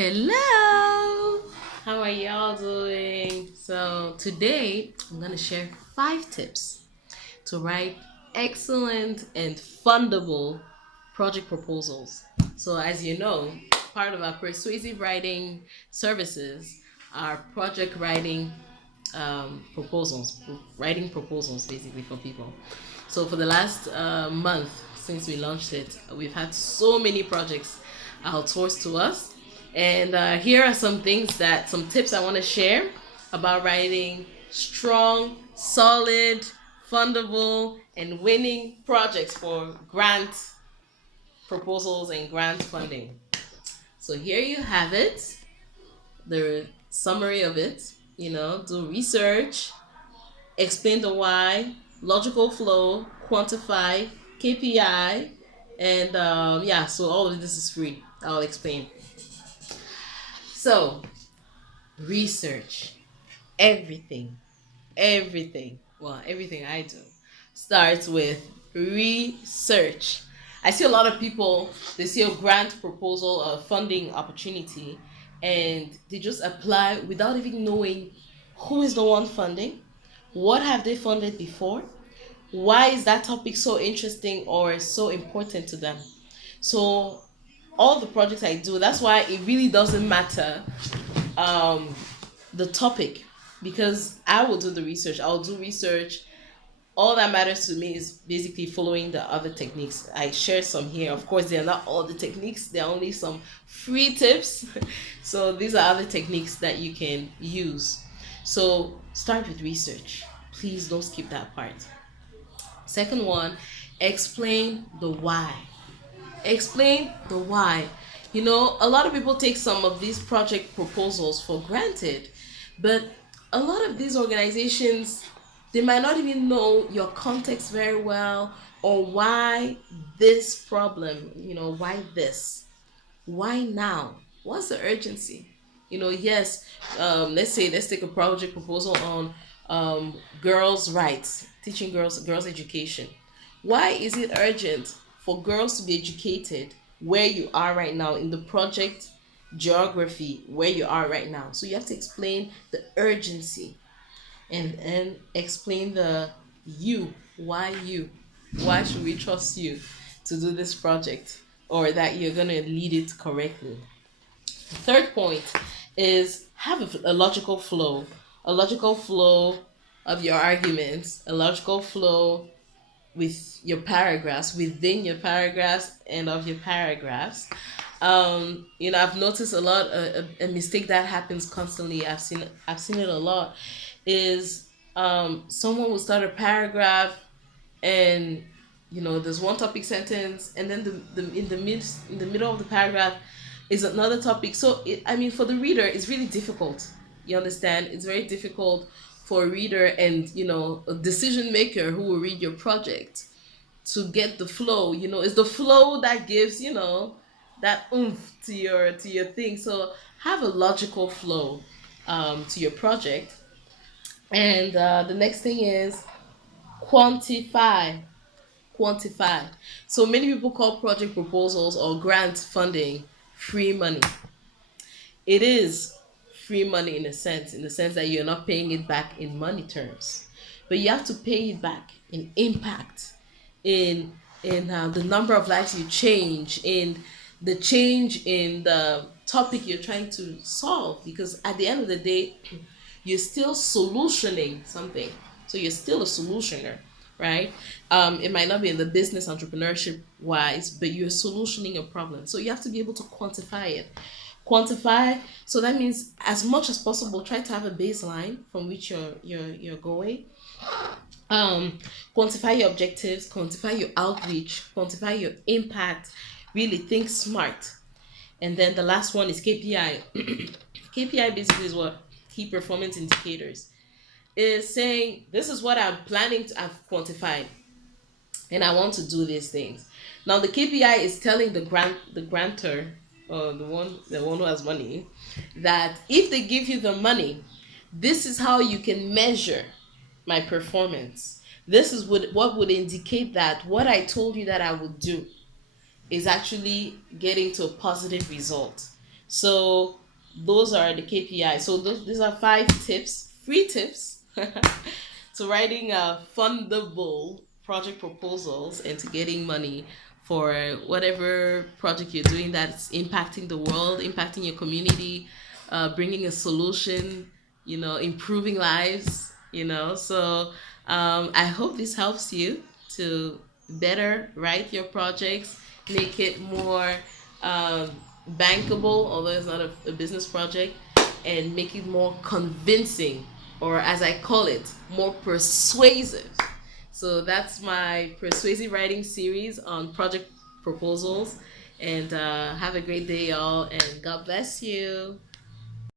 Hello! How are y'all doing? So, today I'm going to share 5 tips to write excellent and fundable project proposals. So, as you know, part of our persuasive writing services are project writing proposals, writing proposals basically for people. So, for the last month since we launched it, we've had so many projects outsourced to us. And here are some tips I want to share about writing strong, solid, fundable, and winning projects for grant proposals and grant funding. So here you have it, the summary of it. Do research, explain the why, logical flow, quantify, KPI, and yeah, so all of this is free. I'll explain. So, research. Everything, everything I do starts with research. I see a lot of people, they see a grant proposal or funding opportunity, and they just apply without even knowing who is the one funding, what have they funded before, why is that topic so interesting or so important to them. So all the projects I do, that's why it really doesn't matter um the topic, because I will do the research. I'll do research. All that matters to me is basically following the other techniques. I share some here. Of course, they're not all the techniques, they're only some free tips. So these are other techniques that you can use. So start with research. Please don't skip that part. Second one, explain the why. Explain the why. A lot of people take some of these project proposals for granted, but a lot of these organizations, they might not even know your context very well, or why this problem, why this, why now, what's the urgency. Yes, let's take a project proposal on girls' rights, teaching girls education. Why is it urgent for girls to be educated where you are right now in the project geography where you are right now? So you have to explain the urgency, and explain the you. Why you? Why should we trust you to do this project, or that you're going to lead it correctly? The third point is have a logical flow. A logical flow of your arguments, a logical flow with your paragraphs, within your paragraphs, and of your paragraphs. I've noticed a lot, a mistake that happens constantly. I've seen it a lot. Is someone will start a paragraph, and there's one topic sentence, and then in the middle of the paragraph is another topic. So for the reader, it's really difficult. You understand? It's very difficult for a reader and a decision maker who will read your project to get the flow. It's the flow that gives that oomph to your thing. So have a logical flow to your project. And the next thing is quantify. Quantify. So many people call project proposals or grant funding free money. It is free money in the sense that you're not paying it back in money terms, but you have to pay it back in impact, in the number of lives you change, in the change in the topic you're trying to solve. Because at the end of the day, you're still solutioning something. So you're still a solutioner, right? It might not be in the business entrepreneurship wise, but you're solutioning a problem. So you have to be able to quantify it. Quantify. So that means, as much as possible, try to have a baseline from which you're going. Quantify your objectives, quantify your outreach, quantify your impact. Really think smart. And then the last one is KPI. KPI basically is what? Key performance indicators. Is saying, this is what I'm planning to have quantified, and I want to do these things. Now the KPI is telling the grantor, or the one who has money, that if they give you the money, this is how you can measure my performance. This is what would indicate that what I told you that I would do is actually getting to a positive result. So those are the KPIs. So these are 5 tips, free tips, to writing fundable project proposals and to getting money for whatever project you're doing that's impacting the world, impacting your community, bringing a solution, improving lives. So I hope this helps you to better write your projects, make it more um, bankable, although it's not a business project, and make it more convincing, or as I call it, more persuasive. So that's my persuasive writing series on project proposals. And have a great day, y'all, and God bless you.